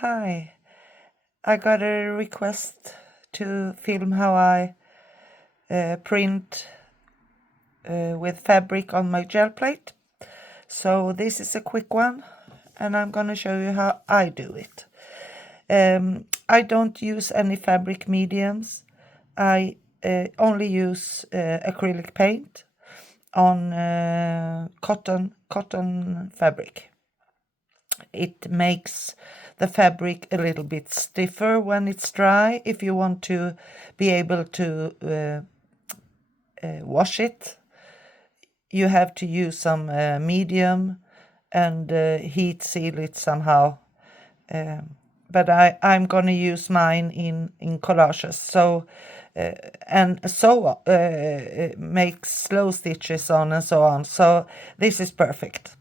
Hi, I got a request to film how I print with fabric on my gel plate. So this is a quick one and I'm gonna show you how I do it. I don't use any fabric mediums. I only use acrylic paint on cotton fabric. It makes the fabric a little bit stiffer when it's dry. If you want to be able to wash it, you have to use some medium and heat seal it somehow. But I'm gonna use mine in collages. So make slow stitches on and so on. So this is perfect.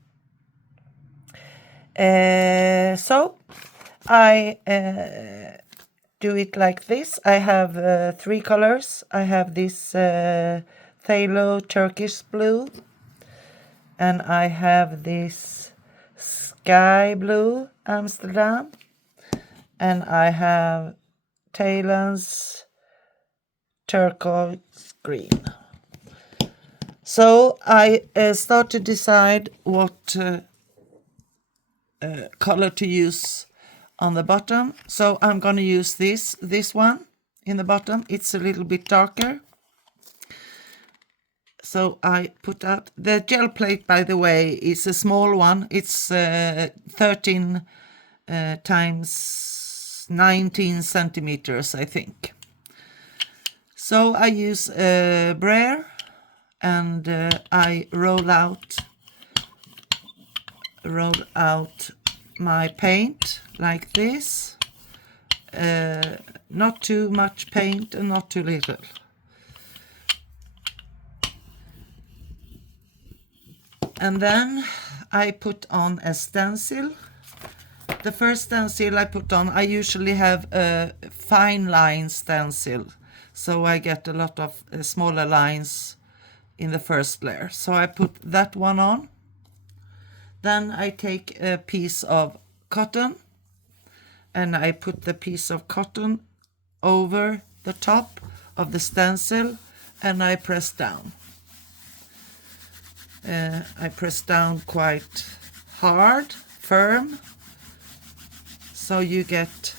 So I do it like this. I have 3 colors. I have this phthalo Turkish blue, and I have this sky blue Amsterdam, and I have Thailand's turquoise green. So I start to decide what color to use on the bottom. So I'm going to use this one in the bottom. It's a little bit darker. So I put out the gel plate, by the way, is a small one. It's 13 times 19 centimeters, I think. So I use a brayer and I roll out my paint like this. Not too much paint and not too little. And then I put on a stencil. The first stencil I put on, I usually have a fine line stencil, so I get a lot of smaller lines in the first layer. So I put that one on. Then I take a piece of cotton and I put the piece of cotton over the top of the stencil and I press down. I press down quite hard, firm, so you get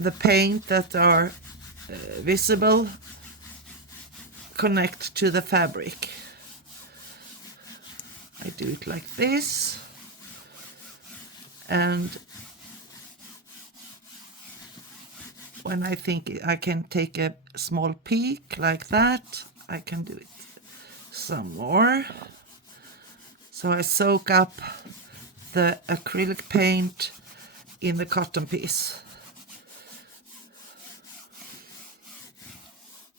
the paint that are visible connect to the fabric. I do it like this, and when I think I can take a small peek like that, I can do it some more. So I soak up the acrylic paint in the cotton piece.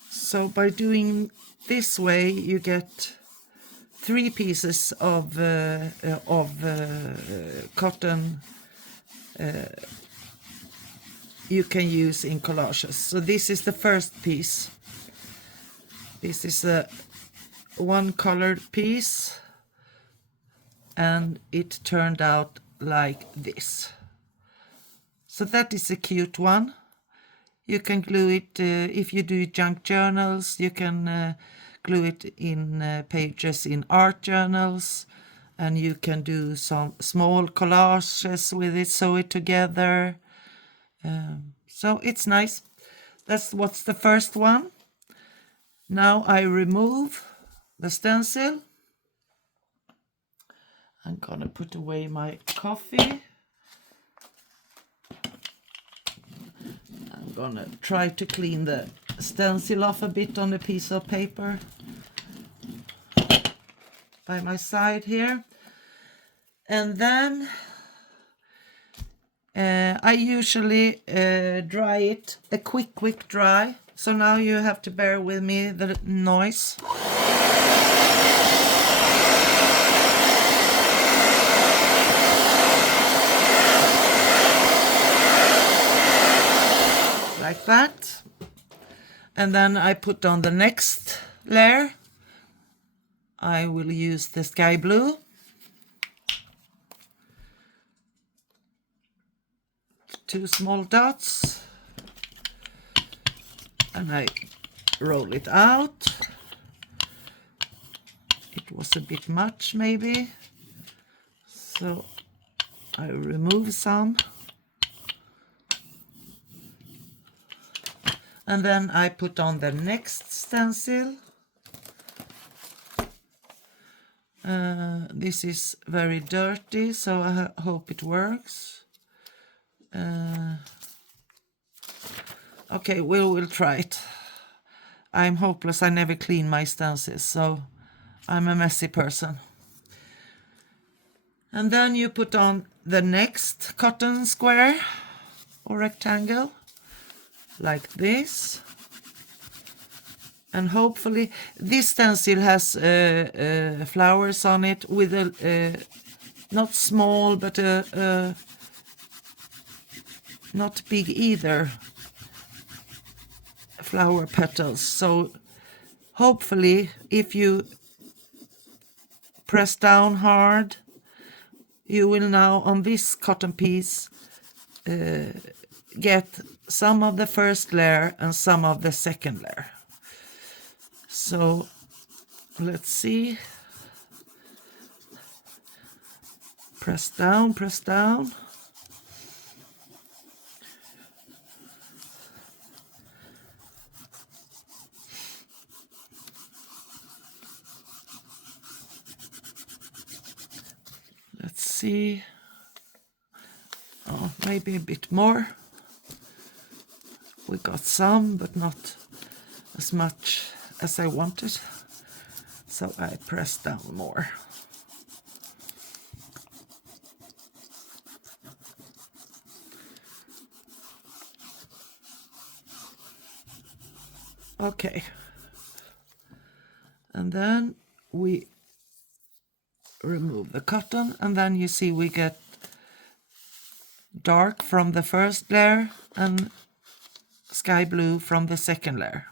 So by doing this way, you get 3 pieces of cotton you can use in collages. So this is the first piece. This is a one colored piece, and it turned out like this. So that is a cute one. You can glue it if you do junk journals. You can glue it in pages in art journals, and you can do some small collages with it, sew it together. So it's nice. That's what's the first one. Now I remove the stencil. I'm gonna put away my coffee. I'm gonna try to clean the stencil off a bit on a piece of paper by my side here. And then I usually dry it, a quick dry. So now you have to bear with me the noise. Like that. And then I put on the next layer. I will use the sky blue. 2 small dots, and I roll it out. It was a bit much maybe, so I remove some. And then I put on the next stencil. This is very dirty, so I hope it works. Okay, we'll try it. I'm hopeless, I never clean my stencils, so I'm a messy person. And then you put on the next cotton square or rectangle, like this. And hopefully this stencil has flowers on it with a not small, but not big either, flower petals. So hopefully if you press down hard, you will now on this cotton piece get some of the first layer and some of the second layer. So let's see. Press down, press down. Let's see. Oh, maybe a bit more. We got some, but not as much as I wanted. So I press down more. Okay. And then we remove the cotton, and then you see we get dark from the first layer and sky blue from the second layer.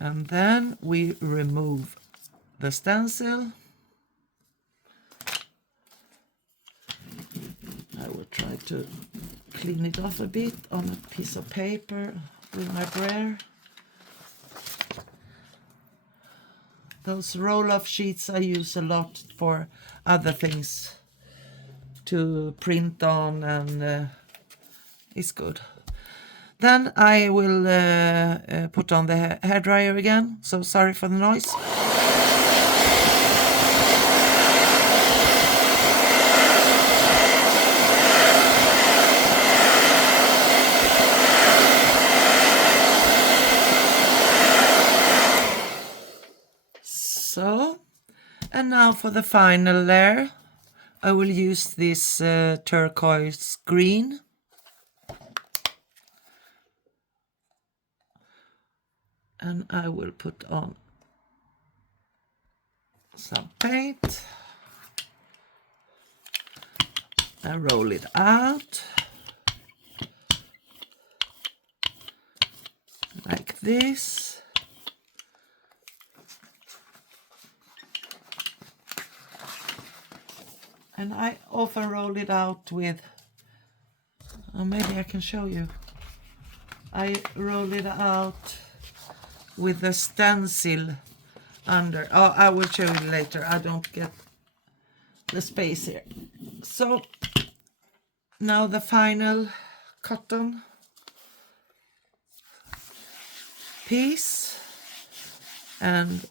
And then we remove the stencil. I will try to clean it off a bit on a piece of paper with my brayer. Those roll-off sheets I use a lot for other things to print on, and it's good. Then I will put on the hairdryer again, so sorry for the noise. So, and now for the final layer, I will use this turquoise green. And I will put on some paint. I roll it out like this. And I often roll it out with, maybe I can show you. I roll it out with the stencil under. Oh, I will show you later. I don't get the space here. So now the final cotton piece, and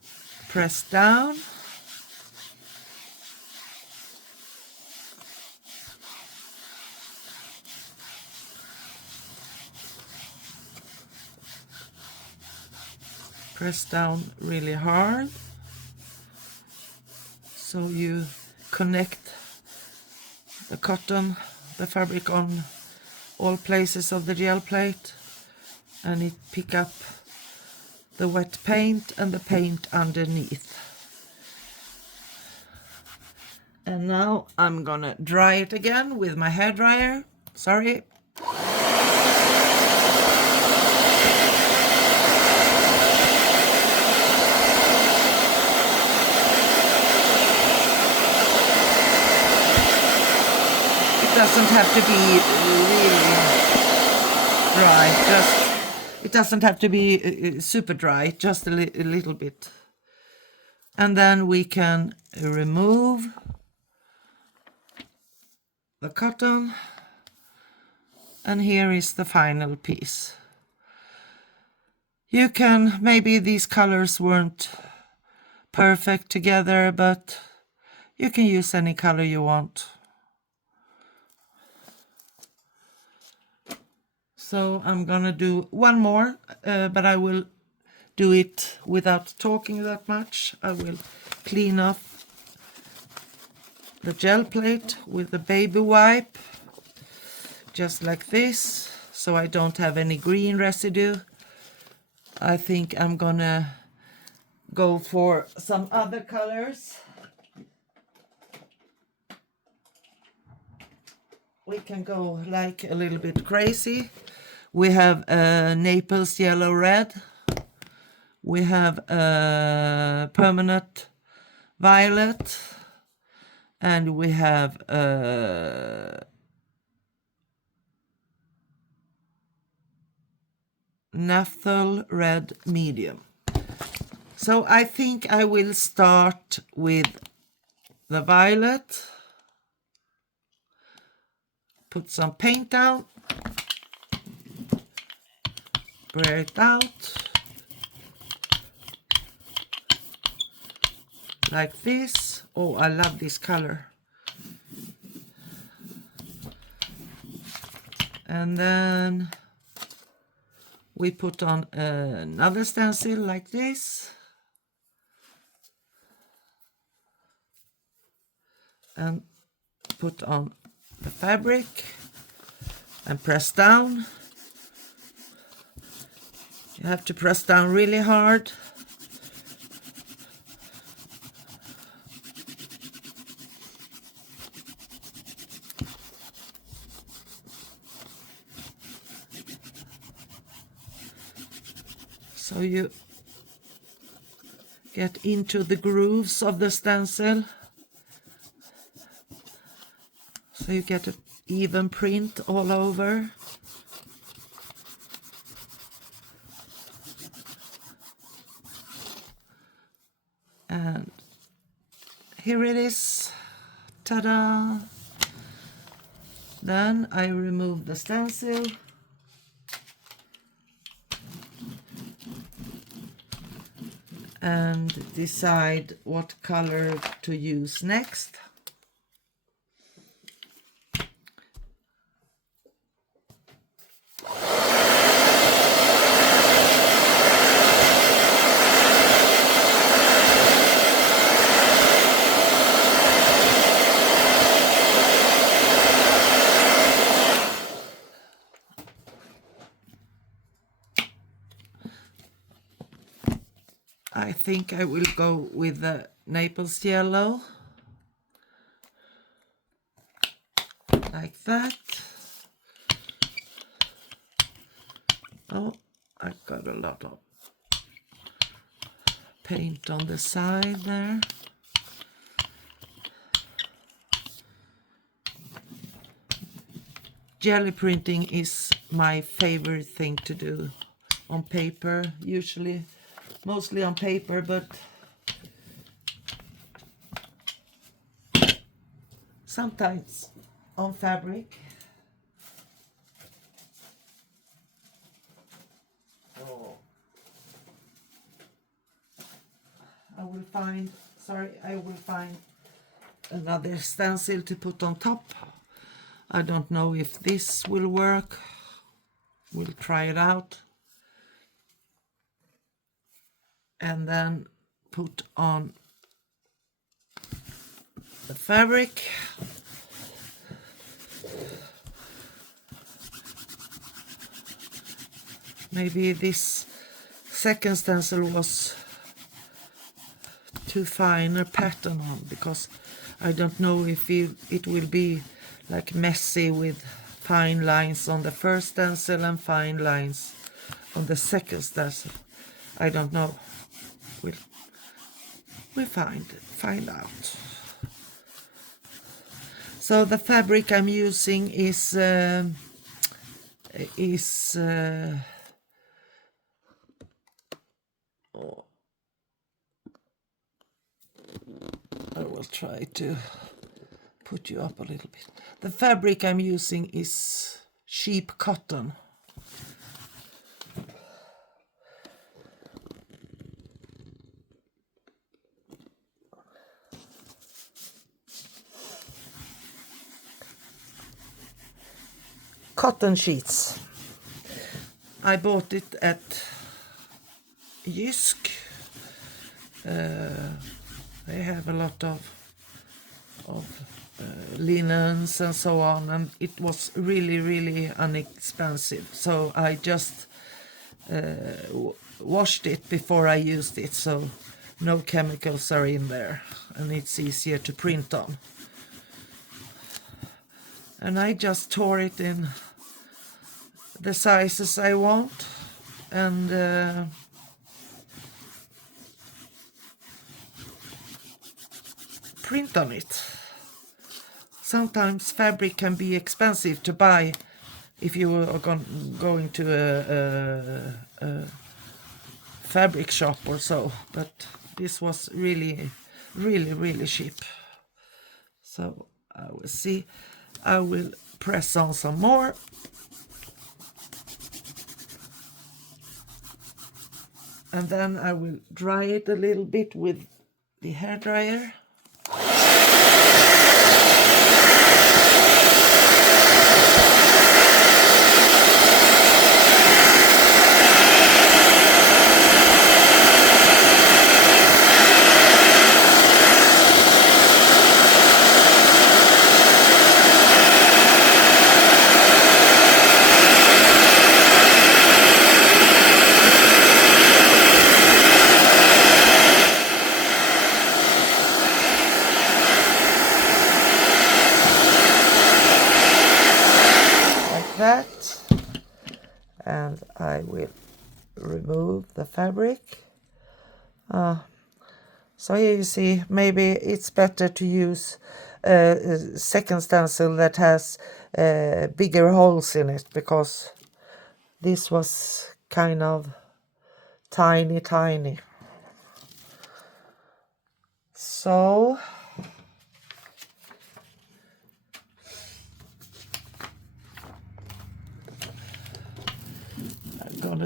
press down. Press down really hard so you connect the cotton, the fabric on all places of the gel plate, and it pick up the wet paint and the paint underneath. And now I'm gonna dry it again with my hairdryer. Sorry. doesn't have to be really dry. It doesn't have to be super dry, just a little bit. And then we can remove the cotton. And here is the final piece. You can, maybe these colors weren't perfect together, but you can use any color you want. So I'm gonna do one more, but I will do it without talking that much. I will clean off the gel plate with a baby wipe, just like this, so I don't have any green residue. I think I'm gonna go for some other colors. We can go like a little bit crazy. We have Naples yellow red. We have permanent violet. And we have Naphthol red medium. So I think I will start with the violet. Put some paint down. Wear it out. Like this. Oh, I love this color. And then we put on another stencil like this. And put on the fabric and press down. You have to press down really hard. So you get into the grooves of the stencil. So you get an even print all over. And here it is. Ta-da! Then I remove the stencil. And decide what color to use next. I think I will go with the Naples yellow, like that. Oh, I got a lot of paint on the side there. Jelly printing is my favorite thing to do on paper, usually. Mostly on paper, but sometimes on fabric. Oh. I will find another stencil to put on top. I don't know if this will work. We'll try it out. And then put on the fabric. Maybe this second stencil was too fine a pattern on, because I don't know if it will be like messy with fine lines on the first stencil and fine lines on the second stencil. I don't know. We'll find out. So the fabric I'm using is I will try to put you up a little bit. The fabric I'm using is sheep cotton. Cotton sheets. I bought it at Jysk. They have a lot of linens and so on, and it was really inexpensive. So I just washed it before I used it, so no chemicals are in there, and it's easier to print on. And I just tore it in the sizes I want, and print on it. Sometimes fabric can be expensive to buy if you are going to a fabric shop or so, but this was really cheap. So I will see. I will press on some more. And then I will dry it a little bit with the hairdryer. That, and I will remove the fabric. So here you see, maybe it's better to use a second stencil that has bigger holes in it, because this was kind of tiny. So I'm gonna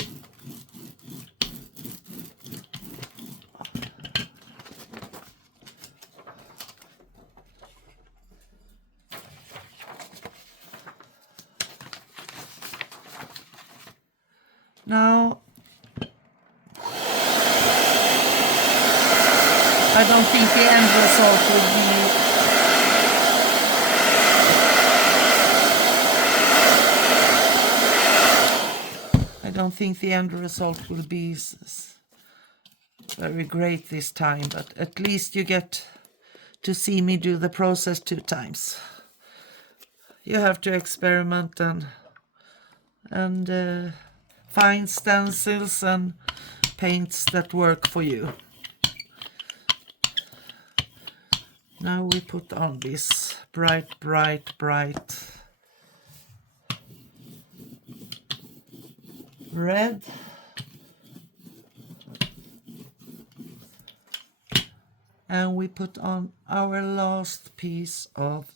now, I don't think the end result will be very great this time, but at least you get to see me do the process 2 times. You have to experiment and find stencils and paints that work for you. Now we put on this bright red. And we put on our last piece of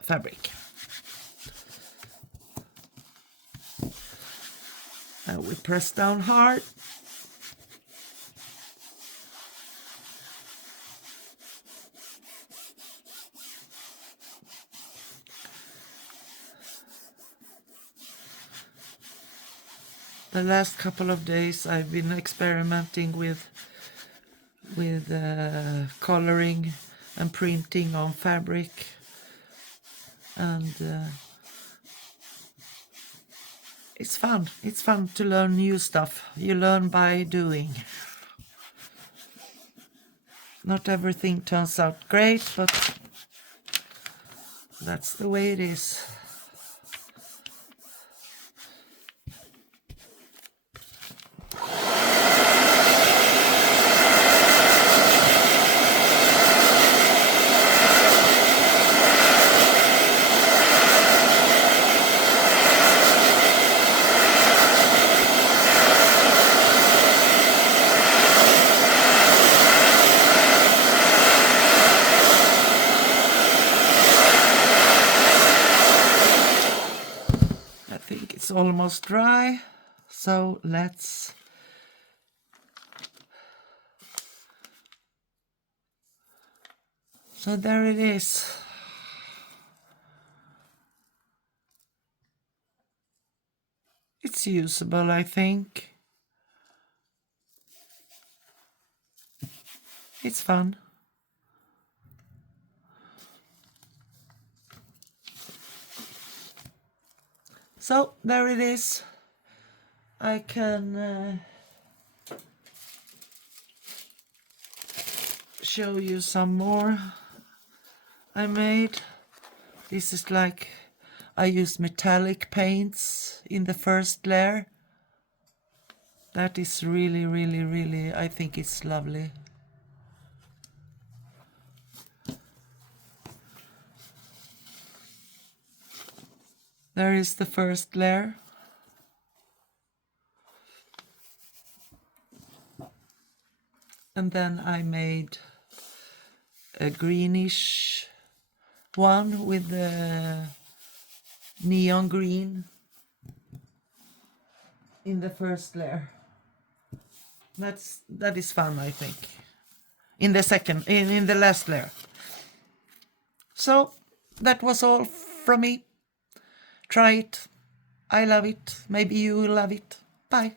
fabric. And we press down hard. The last couple of days I've been experimenting with coloring and printing on fabric, and it's fun to learn new stuff. You learn by doing. Not everything turns out great, but that's the way it is. it's almost dry, so let's so there it is. It's usable, I think. It's fun. So there it is. I can show you some more I made. This is like, I used metallic paints in the first layer. That is really, I think it's lovely. There is the first layer. And then I made a greenish one with the neon green in the first layer. That is fun, I think. In the last layer. So that was all from me. Try it. I love it. Maybe you will love it. Bye.